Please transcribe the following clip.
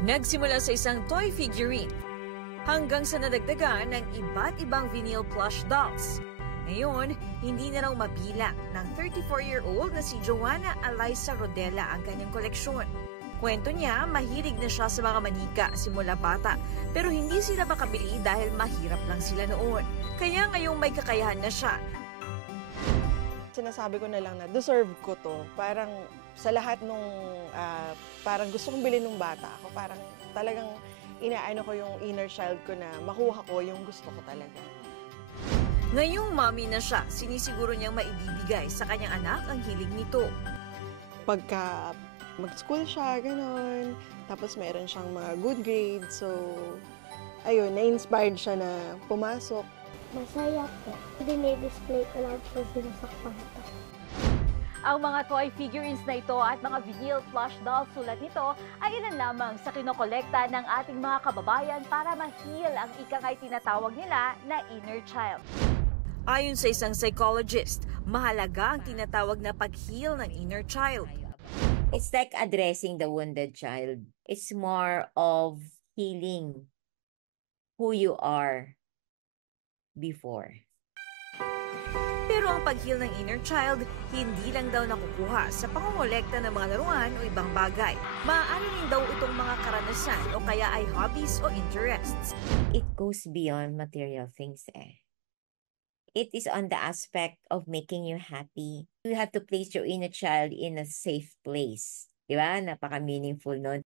Nagsimula sa isang toy figurine hanggang sa nadagdagan ng iba't ibang vinyl plush dolls. Ngayon, hindi na raw mabilang ng 34-year-old na si Joanna Eliza Rodela ang kanyang koleksyon. Kwento niya, mahilig na siya sa mga manika simula bata pero hindi sila makabili dahil mahirap lang sila noon. Kaya ngayong may kakayahan na siya. Sinasabi ko na lang na deserve ko to. Parang sa lahat nung parang gusto kong bilhin nung bata ako, parang talagang inaano ko yung inner child ko na makuha ko yung gusto ko talaga. Ngayong mommy na siya, sinisiguro niyang maibibigay sa kanyang anak ang hilig nito. Pagka mag-school siya, gano'n, tapos meron siyang mga good grades, so ayun, na-inspired siya na pumasok. Masaya po. Dinidisplay ko lang po sila sa kwarto. Ang mga toy figurines na ito at mga vinyl plush dolls tulad nito ay ilan lamang sa kinokolekta ng ating mga kababayan para ma-heal ang ikangay tinatawag nila na inner child. Ayon sa isang psychologist, mahalaga ang tinatawag na pag-heal ng inner child. It's like addressing the wounded child. It's more of healing who you are before. Pero ang pag-heal ng inner child, hindi lang daw nakukuha sa pangongolekta ng mga laruan o ibang bagay. Maaari rin daw itong mga karanasan o kaya ay hobbies o interests. It goes beyond material things eh. It is on the aspect of making you happy. You have to place your inner child in a safe place. Diba? Napaka-meaningful nun.